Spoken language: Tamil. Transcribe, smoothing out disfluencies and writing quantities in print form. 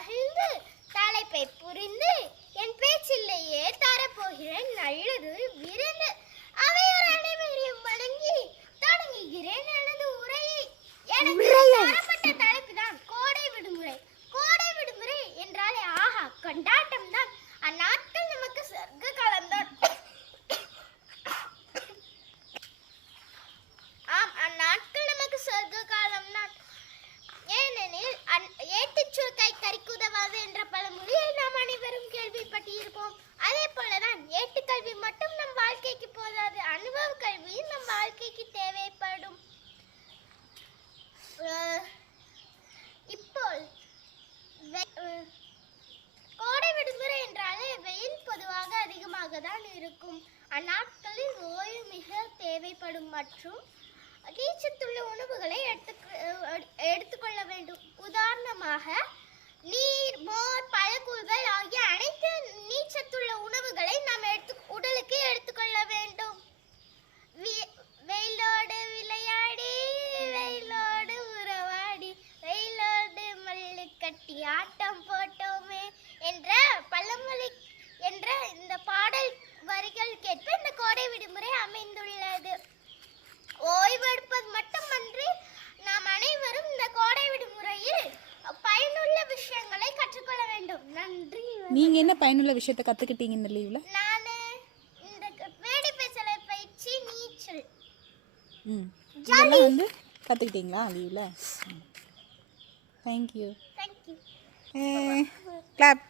மகிழ்ந்து தலைப்பை புரிந்து என் பேச்சிலேயே தரப்போகிறேன் நல்லது விருந்து. அவையோர் அனைவரையும் வணங்கி தொடங்குகிறேன் எனது உரையை. எனக்கு தரப்பட்ட தலைப்பு தான் கோடை விடுமுறை. கோடை விடுமுறை என்றாலே ஆஹா கொண்டாட்டம் தான். அந்நாட்கள் நமக்கு சொர்க்க காலம்தான். ஆம், அந்நாட்கள் நமக்கு சொர்க்க காலம்தான். ஏனெனில் ஏட்டுச் சுருக்கை கறிக்கு உதவாது என்ற பழமொழியை நாம் அனைவரும் கேள்விப்பட்டிருப்போம். அதே போலதான் ஏட்டுக்கல்வி மட்டும் நம் வாழ்க்கைக்கு போதாது, அனுபவ கல்வியும் நம் வாழ்க்கைக்கு தேவைப்படும். இப்போ கோடை விடுமுறை என்றாலே வெயில் பொதுவாக அதிகமாக தான் இருக்கும். அந்நாட்களில் ஓய்வு மிக தேவைப்படும் மற்றும் நீச்சத்துள்ள உணவுகளை எடுத்துக்கொள்ள வேண்டும். உதாரணமாக நீர், மோர், பழக்கூழ்கள் ஆகிய அனைத்து நீச்சத்துள்ள உணவுகளை நாம் உடலுக்கு எடுத்துக்கொள்ள வேண்டும். வெயிலோடு விளையாடி வெயிலோடு உறவாடி வெயிலோடு மல்லு கட்டி ஆட்டம் போட்டோமே என்ற பழமொழி என்ற இந்த பாடல் வரிகள் கேட்ப இந்த கோடை விடுமுறை அமைந்துள்ளது. ஓய்வெடுப்பது மட்டுமன்றி நாம் அனைவரும் இந்த கோடை விடுமுறையில் பயனுள்ள விஷயங்களை கற்றுக்கொள்ள வேண்டும். நன்றி. நீங்க என்ன பயனுள்ள விஷயத்தை கத்துக்கிட்டீங்க இந்த லீவ்ல? நான் இந்த மேடை பேசலை பயிற்சி, நீச்சல் இதெல்லாம் வந்து கத்துக்கிட்டீங்களா லீவ்ல? தேங்க்யூ. தேங்க்யூ. கிளாப்.